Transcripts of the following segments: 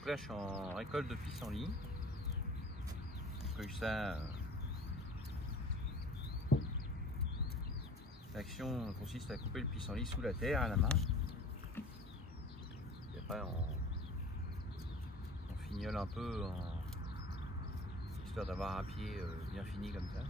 Donc là je suis en récolte de pissenlit. Comme ça, l'action consiste à couper le pissenlit sous la terre à la main. Et après on fignole un peu histoire d'avoir un pied bien fini comme ça.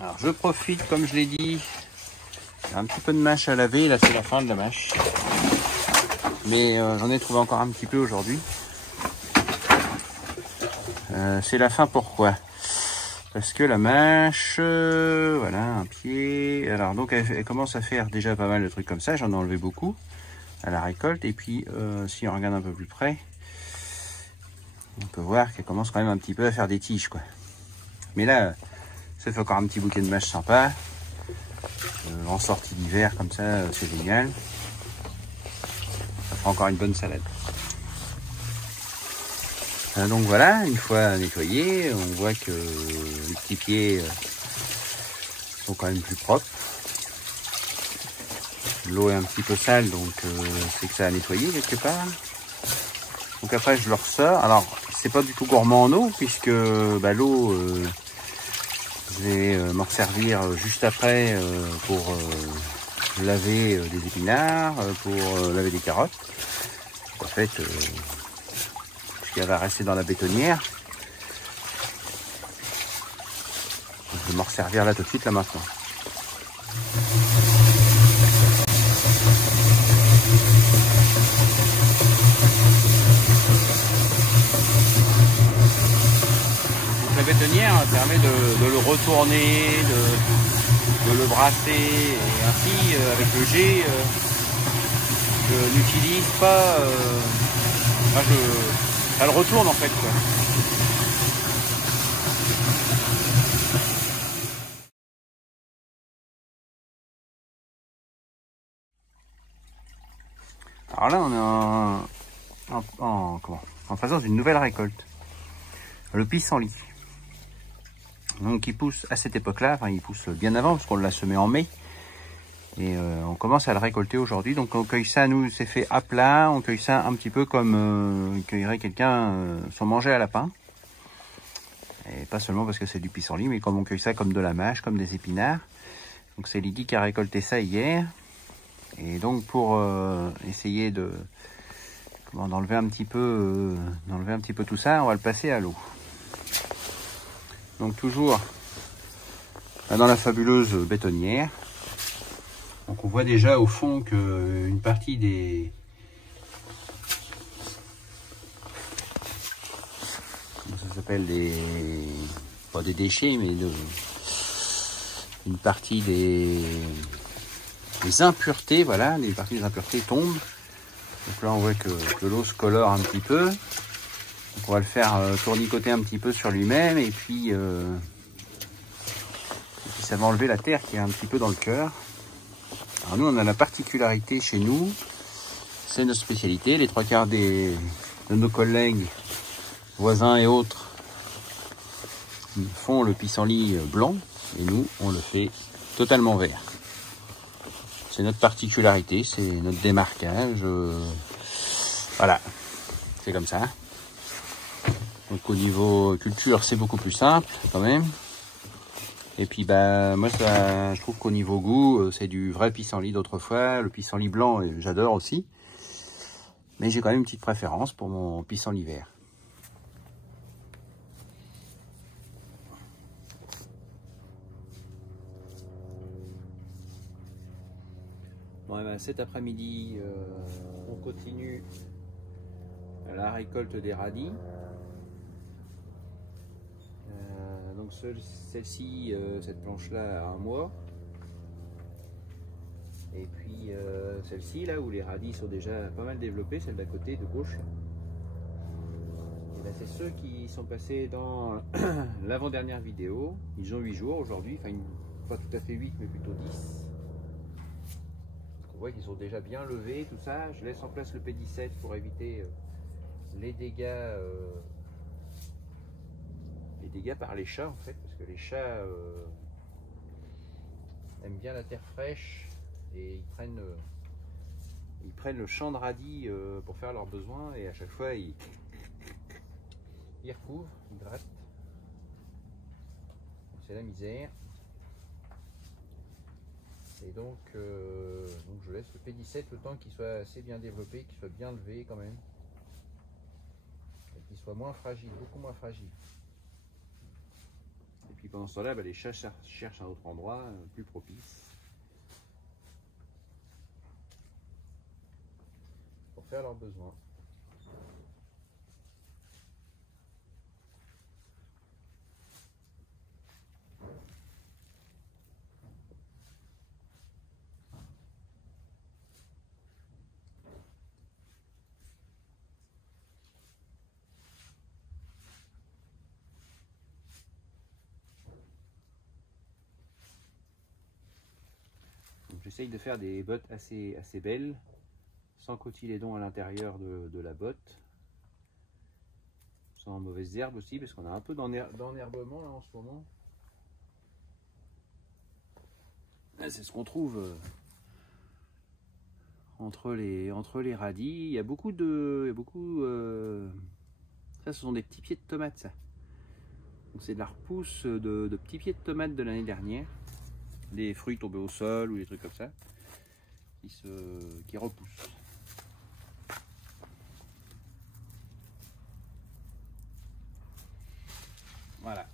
Alors je profite, comme je l'ai dit, un petit peu de mâche à laver, là c'est la fin de la mâche. Mais j'en ai trouvé encore un petit peu aujourd'hui. C'est la fin pourquoi? Parce que la mâche, voilà, un pied. Alors donc elle commence à faire déjà pas mal de trucs comme ça, j'en ai enlevé beaucoup à la récolte. Et puis si on regarde un peu plus près, on peut voir qu'elle commence quand même un petit peu à faire des tiges, quoi. Mais là, ça fait encore un petit bouquet de mâche sympa. En sortie d'hiver comme ça, c'est génial. Ça fera encore une bonne salade. Donc voilà, une fois nettoyé, on voit que les petits pieds sont quand même plus propres. L'eau est un petit peu sale, donc c'est que ça a nettoyé quelque part. Donc après je le ressors. Alors c'est pas du tout gourmand en eau, puisque l'eau, je vais m'en servir juste après pour laver des épinards, pour laver des carottes. En fait, puisqu'elle va rester dans la bétonnière. Donc, je vais m'en servir là tout de suite, là maintenant. Donc, la bétonnière permet de le retourner, de le brasser, et ainsi avec le jet, je n'utilise pas. Ça le retourne en fait, quoi. Alors là, on est en présence d'une nouvelle récolte. Le pissenlit. Donc il pousse à cette époque-là, enfin il pousse bien avant parce qu'on l'a semé en mai. Et on commence à le récolter aujourd'hui. Donc on cueille ça, nous c'est fait à plat. On cueille ça un petit peu comme cueillerait quelqu'un son manger à lapin. Et pas seulement parce que c'est du pissenlit, mais comme on cueille ça comme de la mâche, comme des épinards. Donc c'est Lydie qui a récolté ça hier. Et donc pour essayer d'enlever un petit peu tout ça, on va le passer à l'eau. Donc toujours dans la fabuleuse bétonnière. Donc on voit déjà au fond qu'une partie des... Comment ça s'appelle, pas des déchets, mais une partie des impuretés, voilà, les parties des impuretés tombent. Donc là on voit que l'eau se colore un petit peu. Donc on va le faire tournicoter un petit peu sur lui-même et puis ça va enlever la terre qui est un petit peu dans le cœur. Alors nous on a la particularité chez nous, c'est notre spécialité, les trois quarts de nos collègues, voisins et autres font le pissenlit blanc et nous on le fait totalement vert. C'est notre particularité, c'est notre démarquage, voilà, c'est comme ça. Donc au niveau culture c'est beaucoup plus simple quand même. Et puis moi je trouve qu'au niveau goût c'est du vrai pissenlit d'autrefois. Le pissenlit blanc j'adore aussi. Mais j'ai quand même une petite préférence pour mon pissenlit vert. Bon, cet après-midi on continue la récolte des radis. Donc Donc celle-ci, cette planche-là a 1 mois. Et puis celle-ci, là où les radis sont déjà pas mal développés, celle d'à côté de gauche. Et là, c'est ceux qui sont passés dans l'avant-dernière vidéo. Ils ont 8 jours aujourd'hui, enfin pas tout à fait 8, mais plutôt 10. On voit qu'ils sont déjà bien levés, tout ça. Je laisse en place le P17 pour éviter les dégâts par les chats en fait, parce que les chats aiment bien la terre fraîche et ils prennent le champ de radis pour faire leurs besoins, et à chaque fois ils recouvrent, ils grattent. C'est la misère. Et donc je laisse le P17 le temps qu'il soit assez bien développé, qu'il soit bien levé quand même, et qu'il soit moins fragile, beaucoup moins fragile. Et puis pendant ce temps-là, les chats cherchent un autre endroit plus propice pour faire leurs besoins. J'essaye de faire des bottes assez belles, sans cotylédon à l'intérieur de la botte, sans mauvaises herbes aussi, parce qu'on a un peu d'enherbement là en ce moment. C'est ce qu'on trouve entre les radis. Il y a beaucoup ça, ce sont des petits pieds de tomates, ça. C'est de la repousse de petits pieds de tomates de l'année dernière. Des fruits tombés au sol ou des trucs comme ça qui repoussent. Voilà.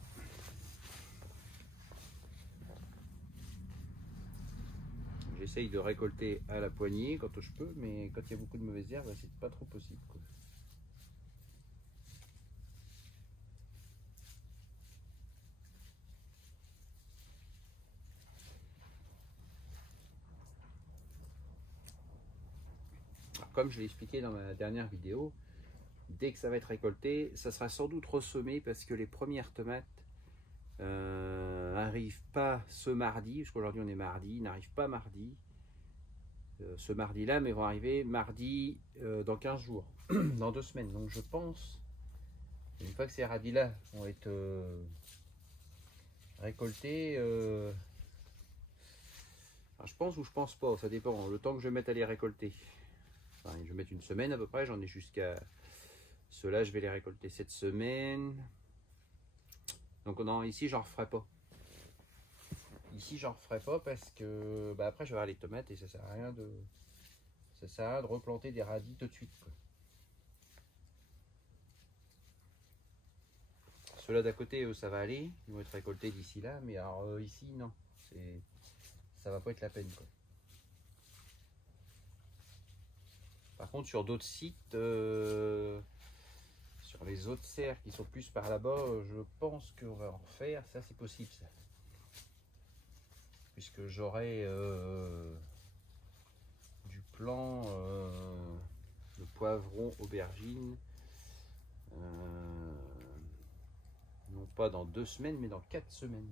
J'essaye de récolter à la poignée quand je peux, mais quand il y a beaucoup de mauvaises herbes, c'est pas trop possible, quoi. Comme je l'ai expliqué dans ma dernière vidéo, dès que ça va être récolté, ça sera sans doute ressemé, parce que les premières tomates n'arrivent pas ce mardi, parce qu'aujourd'hui on est mardi, n'arrivent pas mardi, ce mardi-là, mais vont arriver mardi dans 15 jours, dans 2 semaines. Donc je pense, une fois que ces radis-là vont être récoltés, je pense ou je pense pas, ça dépend, le temps que je mette à les récolter. Enfin, je vais mettre 1 semaine à peu près, j'en ai jusqu'à... Ceux-là, je vais les récolter cette semaine. Donc non, ici, j'en referai pas. Ici, j'en referai pas parce que après, je vais avoir les tomates et ça sert à rien de replanter des radis tout de suite, quoi. Ceux-là d'à côté, ça va aller. Ils vont être récoltés d'ici là. Mais alors ici, non. Ça va pas être la peine, quoi. Par contre, sur d'autres sites, sur les autres serres qui sont plus par là-bas, je pense qu'on va en refaire. Ça, c'est possible, ça. Puisque j'aurai du plan de poivron, aubergine, non pas dans 2 semaines, mais dans 4 semaines.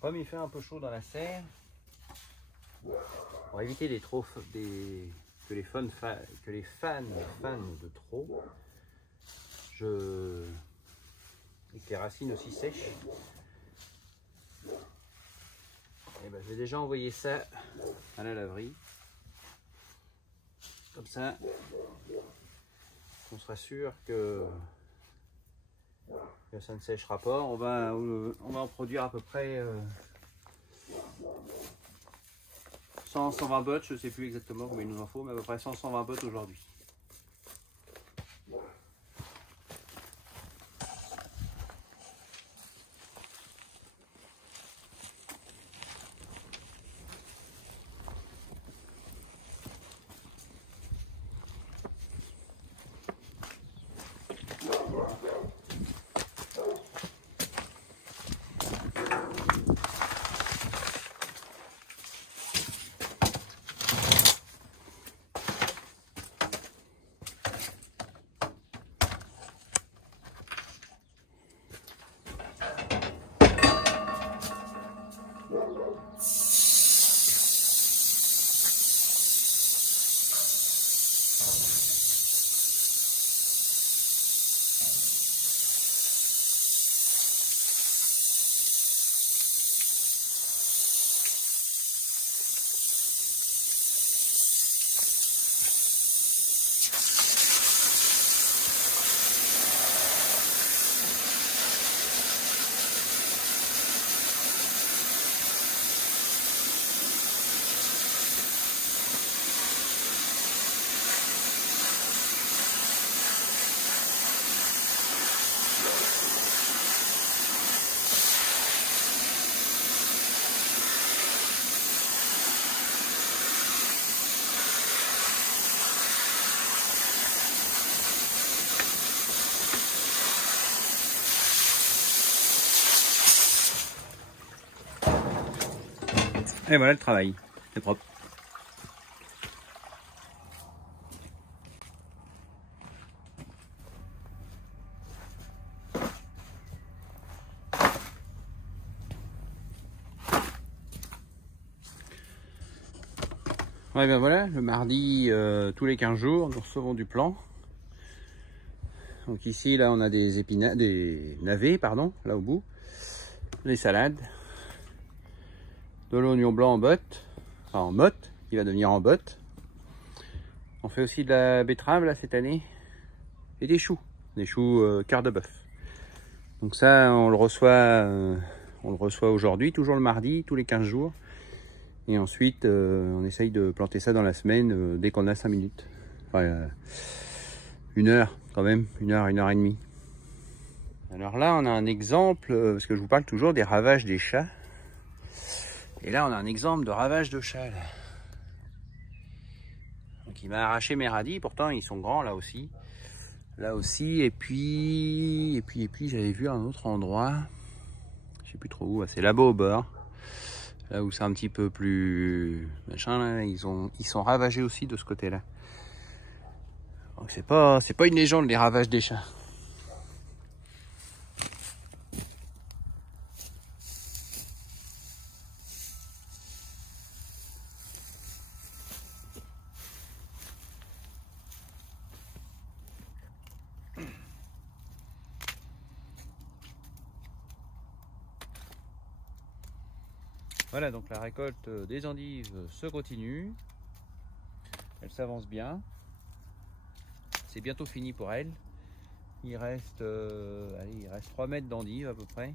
Comme il fait un peu chaud dans la serre, pour éviter que les fans de trop, et que les racines aussi sèches, et ben, je vais déjà envoyer ça à la laverie. Comme ça, on sera sûr que ça ne séchera pas. On va en produire à peu près 100-120 bottes, je ne sais plus exactement combien il nous en faut, mais à peu près 100-120 bottes aujourd'hui. Et voilà le travail, c'est propre. Ouais, ben voilà, le mardi, tous les 15 jours, nous recevons du plan. Donc ici, là, on a des navets, pardon, là au bout, des salades, de l'oignon blanc en botte, enfin en motte, qui va devenir en botte. On fait aussi de la betterave là cette année et des choux quart de bœuf. Donc ça, on le reçoit aujourd'hui, toujours le mardi, tous les 15 jours. Et ensuite, on essaye de planter ça dans la semaine dès qu'on a 5 minutes. Enfin, 1 heure quand même, 1 heure et demie. Alors là, on a un exemple, parce que je vous parle toujours des ravages des chats. Et là, on a un exemple de ravage de chat. Là. Donc il m'a arraché mes radis, pourtant ils sont grands là aussi. Là aussi, et puis j'avais vu un autre endroit. Je sais plus trop où, c'est là-bas au bord. Là où c'est un petit peu plus machin, là, ils sont ravagés aussi de ce côté-là. Donc c'est pas une légende les ravages des chats. Voilà, donc la récolte des endives se continue. Elle s'avance bien. C'est bientôt fini pour elle. Il reste 3 mètres d'endives à peu près.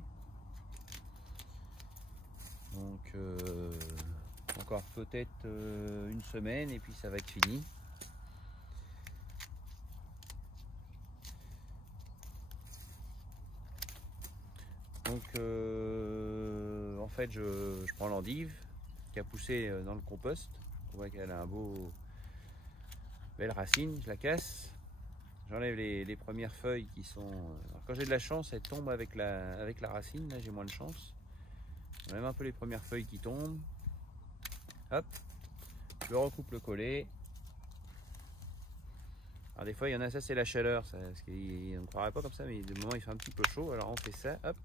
Donc encore peut-être 1 semaine et puis ça va être fini. Donc en fait je prends l'endive qui a poussé dans le compost. On voit qu'elle a un belle racine, je la casse. J'enlève les premières feuilles qui sont... Alors quand j'ai de la chance, elles tombent avec la racine, là j'ai moins de chance. J'enlève un peu les premières feuilles qui tombent. Hop, je recoupe le collet. Alors des fois il y en a, ça c'est la chaleur, ça, parce qu'on ne croirait pas comme ça, mais de moment il fait un petit peu chaud, alors on fait ça, hop.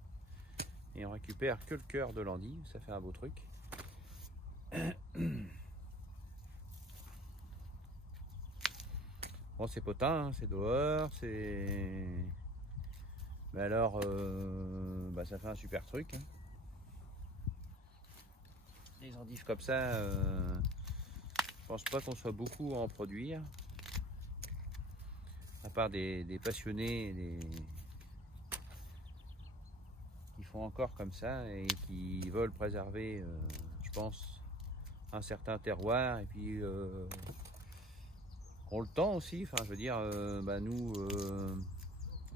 Et on récupère que le cœur de l'endive, ça fait un beau truc. Bon, c'est potin, hein, c'est dehors, c'est... Mais alors, ça fait un super truc. Hein. Les endives comme ça, je pense pas qu'on soit beaucoup à en produire. À part des passionnés, qui font encore comme ça et qui veulent préserver, je pense, un certain terroir et puis ont le temps aussi. Enfin, je veux dire, nous,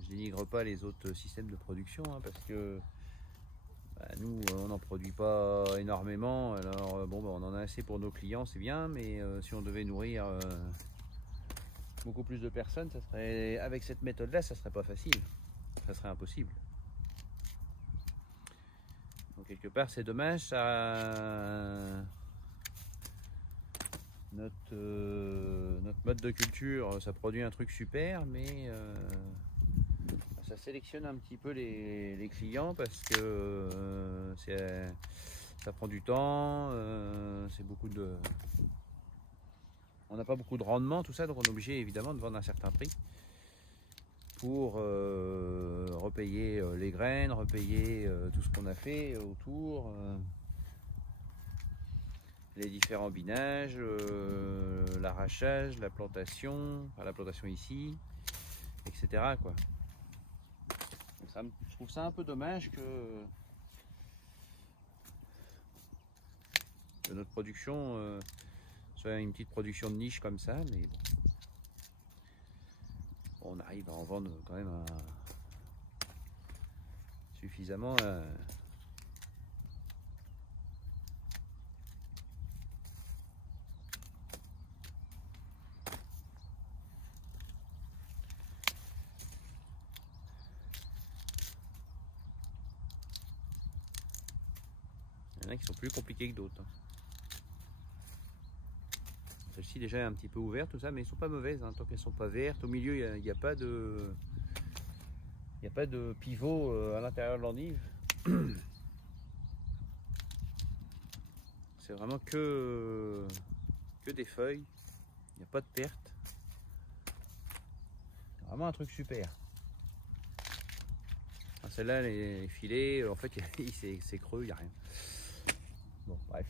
je dénigre pas les autres systèmes de production hein, parce que nous, on n'en produit pas énormément. Alors, on en a assez pour nos clients, c'est bien, mais si on devait nourrir beaucoup plus de personnes, ça serait, avec cette méthode-là, ça serait pas facile. Ça serait impossible. Donc, quelque part, c'est dommage. Ça... Notre mode de culture, ça produit un truc super, mais ça sélectionne un petit peu les clients parce que ça prend du temps, c'est beaucoup de... On n'a pas beaucoup de rendement, tout ça, donc on est obligé évidemment de vendre un certain prix pour repayer les graines, repayer tout ce qu'on a fait autour, les différents binages, l'arrachage, la plantation ici, etc. quoi. Donc ça, je trouve ça un peu dommage que notre production soit une petite production de niche comme ça, mais bon, on arrive à en vendre quand même suffisamment. Il y en a qui sont plus compliqués que d'autres. Hein. Celle-ci déjà est un petit peu ouverte, tout ça, mais elles sont pas mauvaises hein, tant qu'elles sont pas vertes. Au milieu, il n'y a pas de pivot à l'intérieur de l'endive. C'est vraiment que des feuilles. Il n'y a pas de perte. C'est vraiment un truc super. Celle-là, les filets, en fait, c'est creux, il n'y a rien. Bon, bref.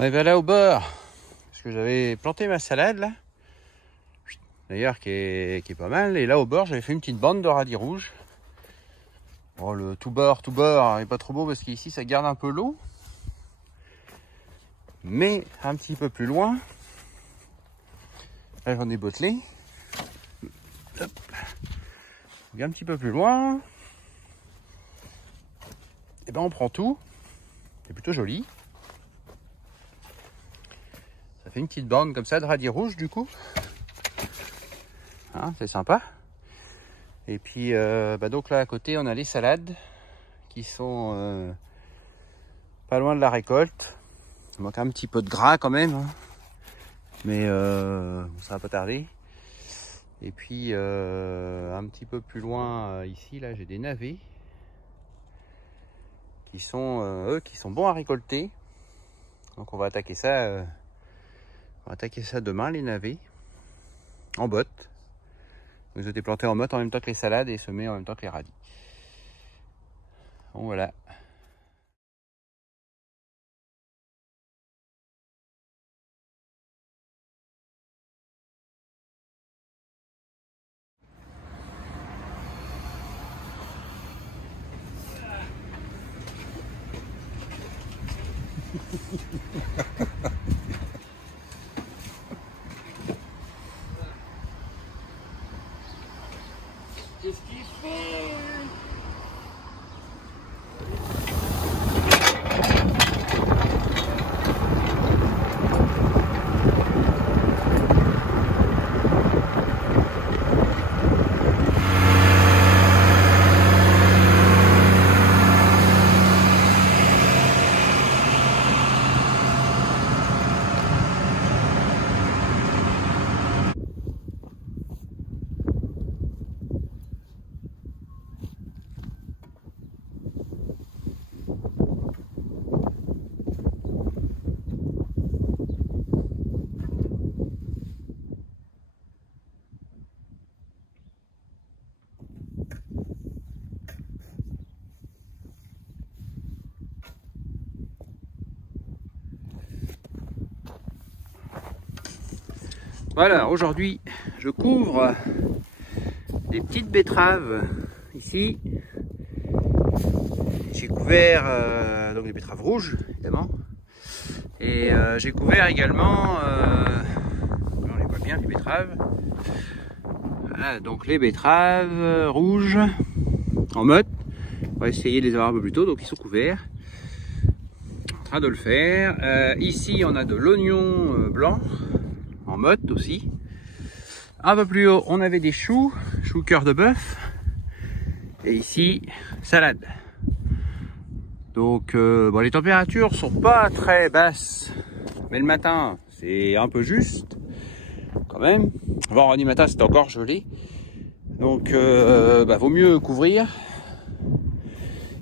On est vers là au bord, parce que j'avais planté ma salade là, d'ailleurs qui est pas mal, et là au bord j'avais fait une petite bande de radis rouges. Bon, le tout bord est pas trop beau parce qu'ici ça garde un peu l'eau, mais un petit peu plus loin, là j'en ai bottelé, hop, un petit peu plus loin, et ben on prend tout, c'est plutôt joli. Ça fait une petite bande comme ça de radis rouges du coup. Hein, c'est sympa. Et puis donc là à côté on a les salades qui sont pas loin de la récolte. Il manque un petit peu de gras quand même. Hein. Mais ça va pas tarder. Et puis un petit peu plus loin ici là j'ai des navets qui sont eux qui sont bons à récolter. Donc on va attaquer ça. On va attaquer ça demain, les navets, en botte. Ils ont été plantés en botte en même temps que les salades et semés en même temps que les radis. Donc voilà. Qu'est-ce qu'il fait? Voilà, aujourd'hui je couvre des petites betteraves ici. J'ai couvert donc des betteraves rouges évidemment, et j'ai couvert également, on les voit bien les betteraves. Voilà, donc les betteraves rouges en motte. On va essayer de les avoir un peu plus tôt, donc ils sont couverts. En train de le faire. Ici on a de l'oignon blanc en motte aussi. Un peu plus haut on avait des choux cœur de bœuf, et ici salade. Donc bon, les températures sont pas très basses, mais le matin c'est un peu juste quand même. Vendredi matin c'était encore gelé, donc vaut mieux couvrir.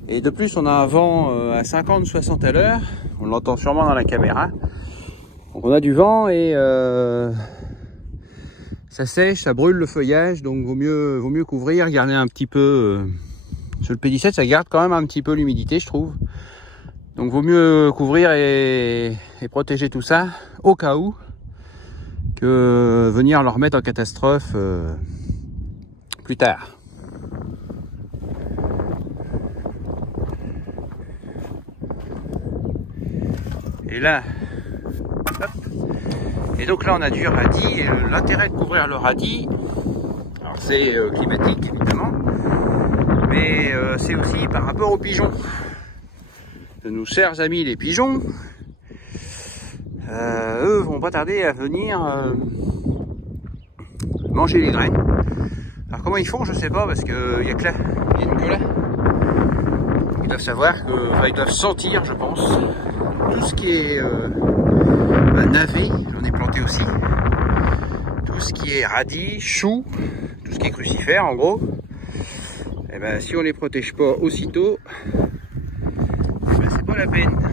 Et de plus on a un vent à 50-60 à l'heure, on l'entend sûrement dans la caméra. Donc on a du vent et ça sèche, ça brûle le feuillage, donc vaut mieux couvrir, garder un petit peu. Sur le P17, ça garde quand même un petit peu l'humidité, je trouve. Donc vaut mieux couvrir et protéger tout ça au cas où, que venir le remettre en catastrophe plus tard. Et là, hop. Et donc là on a du radis, et l'intérêt de couvrir le radis, alors c'est climatique évidemment, mais c'est aussi par rapport aux pigeons. De nos chers amis les pigeons, eux vont pas tarder à venir manger les graines. Alors comment ils font, je sais pas, parce qu'il n'y a que là, il n'y a que là. Ils doivent savoir que, enfin ils doivent sentir, je pense, tout ce qui est navet, j'en ai planté aussi, tout ce qui est radis, choux, tout ce qui est crucifère en gros. Et ben si on les protège pas aussitôt, ben, c'est pas la peine.